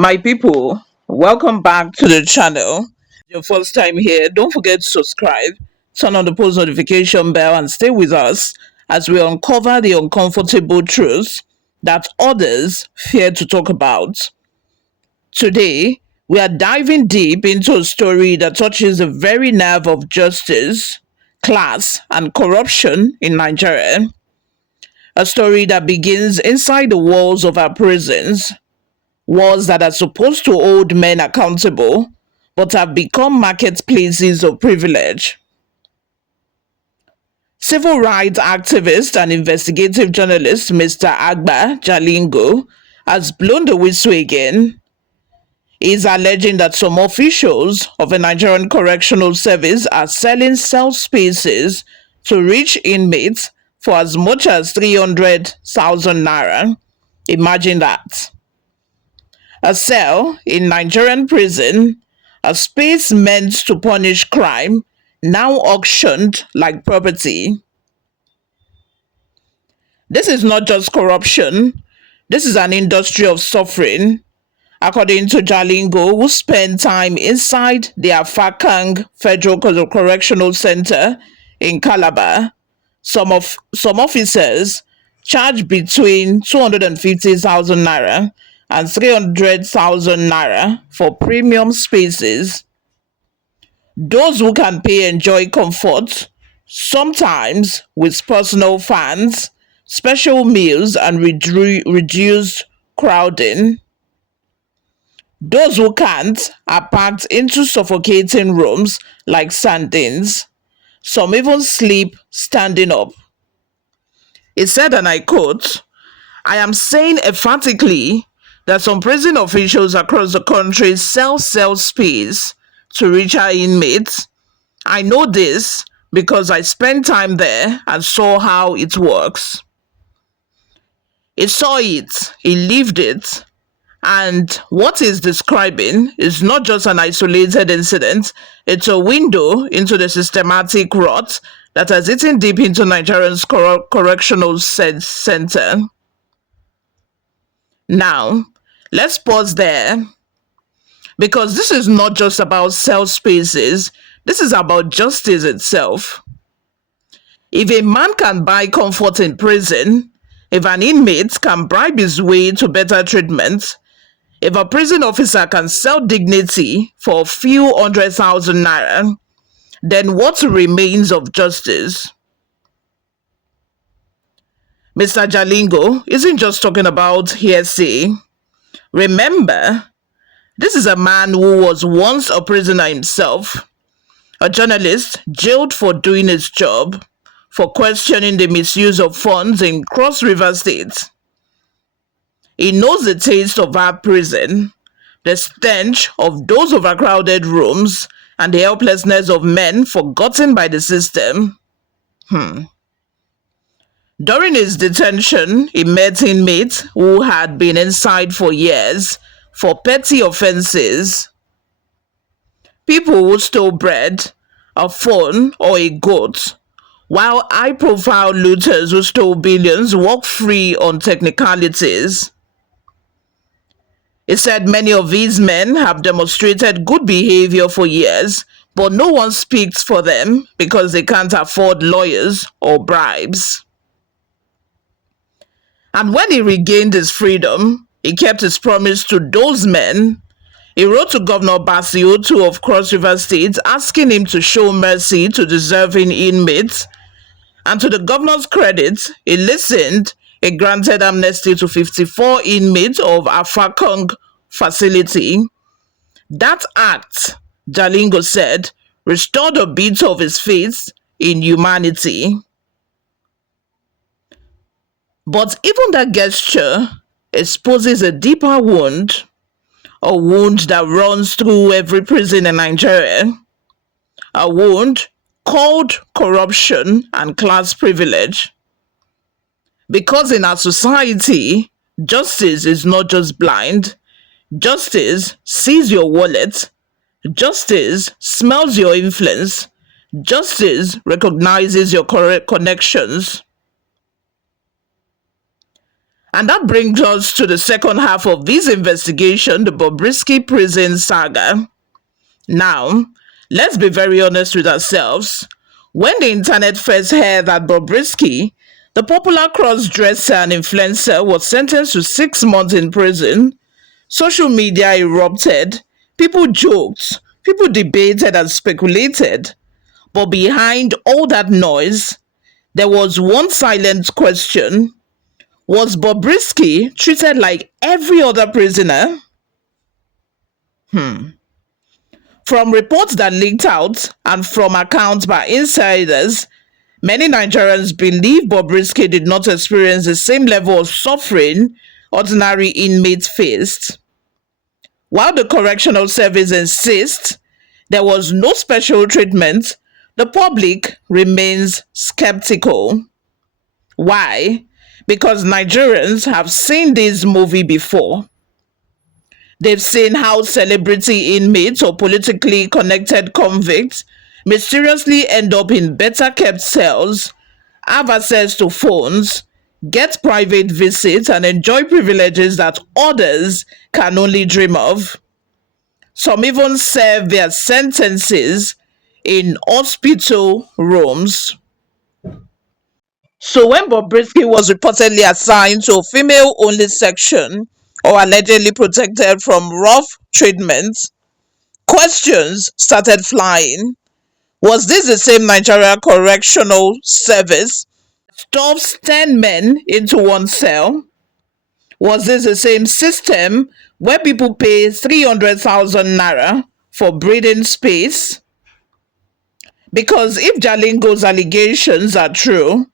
My people, welcome back to the channel. Your first time here, don't forget to subscribe, turn on the post notification bell, and stay with us as we uncover the uncomfortable truths that others fear to talk about. Today, we are diving deep into a story that touches the very nerve of justice, class, and corruption in Nigeria. A story that begins inside the walls of our prisons, walls that are supposed to hold men accountable but have become marketplaces of privilege. Civil rights activist and investigative journalist Mr. Agba Jalingo has blown the whistle again. He is alleging that some officials of a Nigerian Correctional Service are selling cell spaces to rich inmates for as much as 300,000 naira. Imagine that. A cell in Nigerian prison, a space meant to punish crime, now auctioned like property. This is not just corruption, this is an industry of suffering. According to Jalingo, who spent time inside the Afakang Federal Correctional Center in Calabar, some officers charge between 250,000 naira and 300,000 naira for premium spaces. Those who can pay enjoy comfort, sometimes with personal fans, special meals, and reduced crowding. Those who can't are packed into suffocating rooms like sardines. Some even sleep standing up. He said, and I quote, "I am saying emphatically that some prison officials across the country sell space to richer inmates. I know this because I spent time there and saw how it works." He saw it, he lived it, and what he's describing is not just an isolated incident, it's a window into the systematic rot that has eaten deep into Nigeria's correctional center. Now, let's pause there, because this is not just about cell spaces, this is about justice itself. If a man can buy comfort in prison, if an inmate can bribe his way to better treatment, if a prison officer can sell dignity for a few 100,000 naira, then what remains of justice? Mr. Jalingo isn't just talking about hearsay. Remember, this is a man who was once a prisoner himself, a journalist jailed for doing his job, for questioning the misuse of funds in Cross River State. He knows the taste of our prison, the stench of those overcrowded rooms, and the helplessness of men forgotten by the system. During his detention, he met inmates who had been inside for years for petty offenses. People who stole bread, a phone, or a goat, while high-profile looters who stole billions walk free on technicalities. He said many of these men have demonstrated good behavior for years, but no one speaks for them because they can't afford lawyers or bribes. And when he regained his freedom, he kept his promise to those men. He wrote to Governor Basiotu of Cross River State asking him to show mercy to deserving inmates. And to the governor's credit, he listened. He granted amnesty to 54 inmates of Afakong facility. That act, Jalingo said, restored a bit of his faith in humanity. But even that gesture exposes a deeper wound, a wound that runs through every prison in Nigeria, a wound called corruption and class privilege. Because in our society, justice is not just blind. Justice sees your wallet. Justice smells your influence. Justice recognizes your correct connections. And that brings us to the second half of this investigation, the Bobrisky prison saga. Now, let's be very honest with ourselves. When the internet first heard that Bobrisky, the popular cross-dresser and influencer, was sentenced to 6 months in prison, social media erupted. People joked, people debated and speculated. But behind all that noise, there was one silent question. Was Bobrisky treated like every other prisoner? From reports that leaked out and from accounts by insiders, many Nigerians believe Bobrisky did not experience the same level of suffering ordinary inmates faced. While the Correctional Service insists there was no special treatment, the public remains skeptical. Why? Because Nigerians have seen this movie before. They've seen how celebrity inmates or politically connected convicts mysteriously end up in better kept cells, have access to phones, get private visits, and enjoy privileges that others can only dream of. Some even serve their sentences in hospital rooms. So when Bobrisky was reportedly assigned to a female-only section or allegedly protected from rough treatment, questions started flying. Was this the same Nigeria Correctional Service stuffs 10 men into one cell? Was this the same system where people pay 300,000 naira for breathing space? Because if Jalingo'S allegations are true,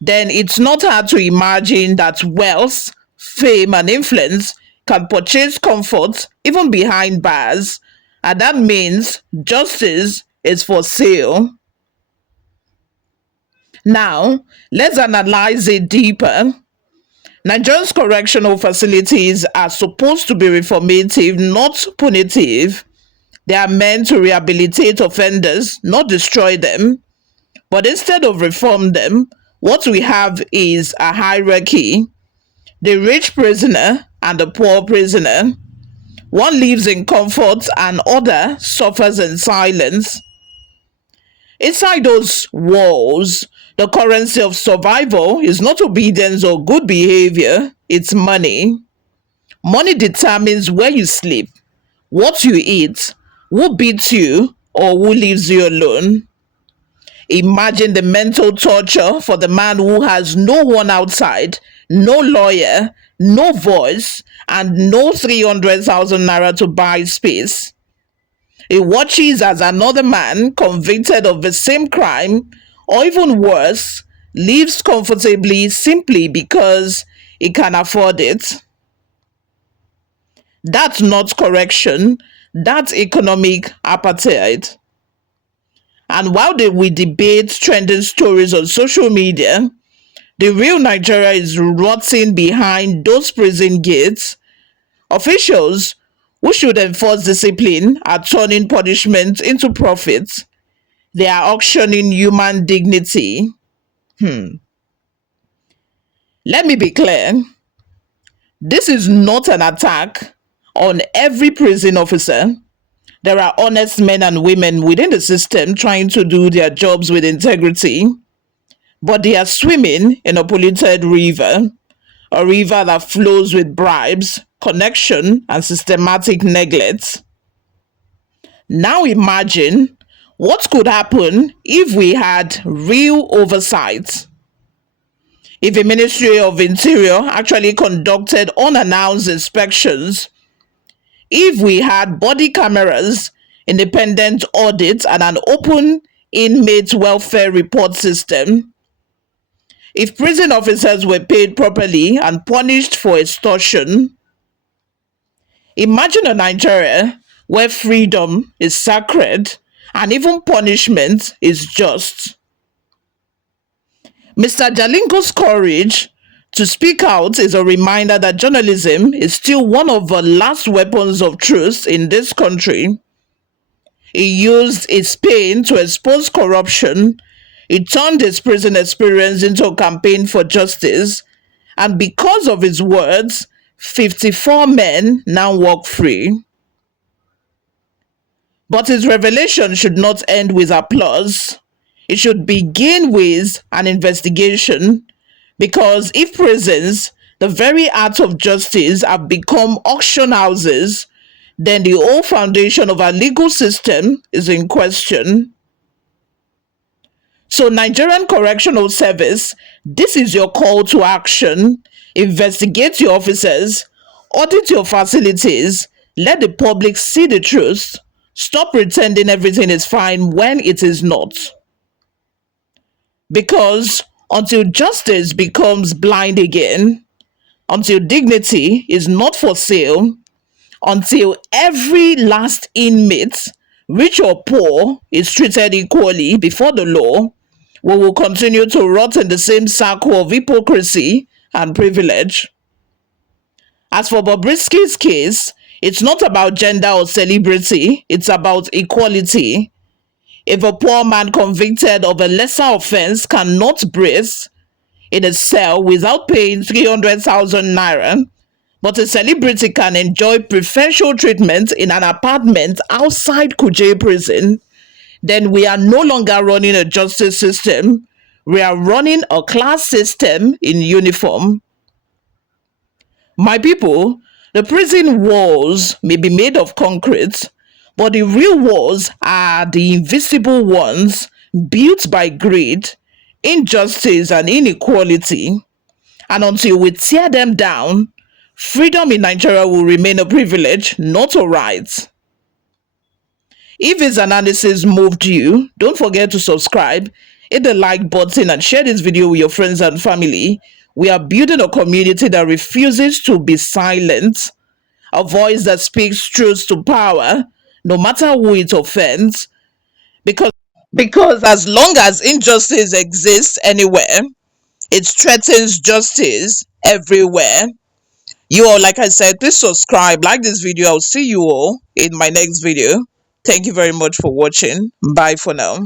then it's not hard to imagine that wealth, fame, and influence can purchase comfort even behind bars, and that means justice is for sale. Now, let's analyze it deeper. Nigeria's correctional facilities are supposed to be reformative, not punitive. They are meant to rehabilitate offenders, not destroy them. But instead of reform them, what we have is a hierarchy. The rich prisoner and the poor prisoner. One lives in comfort and other suffers in silence. Inside those walls, the currency of survival is not obedience or good behavior, it's money. Money determines where you sleep, what you eat, who beats you, or who leaves you alone. Imagine the mental torture for the man who has no one outside, no lawyer, no voice, and no 300,000 naira to buy space. He watches as another man convicted of the same crime, or even worse, lives comfortably simply because he can afford it. That's not correction, that's economic apartheid. And while we debate trending stories on social media, the real Nigeria is rotting behind those prison gates. Officials who should enforce discipline are turning punishment into profit. They are auctioning human dignity. Let me be clear. This is not an attack on every prison officer. There are honest men and women within the system trying to do their jobs with integrity, but they are swimming in a polluted river, a river that flows with bribes, connection, and systematic neglect. Now imagine what could happen if we had real oversight. If the Ministry of Interior actually conducted unannounced inspections, if we had body cameras, independent audits, and an open inmate welfare report system, if prison officers were paid properly and punished for extortion, imagine a Nigeria where freedom is sacred and even punishment is just. Mr. Jalingo'S courage to speak out is a reminder that journalism is still one of the last weapons of truth in this country. He used his pain to expose corruption. He turned his prison experience into a campaign for justice. And because of his words, 54 men now walk free. But his revelation should not end with applause. It should begin with an investigation, because if prisons, the very art of justice, have become auction houses, then the whole foundation of our legal system is in question. So, Nigerian Correctional Service, this is your call to action. Investigate your officers, audit your facilities, let the public see the truth. Stop pretending everything is fine when it is not. Because until justice becomes blind again, until dignity is not for sale, until every last inmate, rich or poor, is treated equally before the law, we will continue to rot in the same circle of hypocrisy and privilege. As for Bobrisky's case, it's not about gender or celebrity, it's about equality. If a poor man convicted of a lesser offense cannot breathe in a cell without paying 300,000 naira, but a celebrity can enjoy preferential treatment in an apartment outside Kuje prison, then we are no longer running a justice system. We are running a class system in uniform. My people, the prison walls may be made of concrete, but the real walls are the invisible ones built by greed, injustice, and inequality. And until we tear them down, freedom in Nigeria will remain a privilege, not a right. If this analysis moved you, don't forget to subscribe, hit the like button, and share this video with your friends and family. We are building a community that refuses to be silent, a voice that speaks truth to power, no matter who it offends. Because as long as injustice exists anywhere, it threatens justice everywhere. You all, like I said, please subscribe, like this video. I'll see you all in my next video. Thank you very much for watching. Bye for now.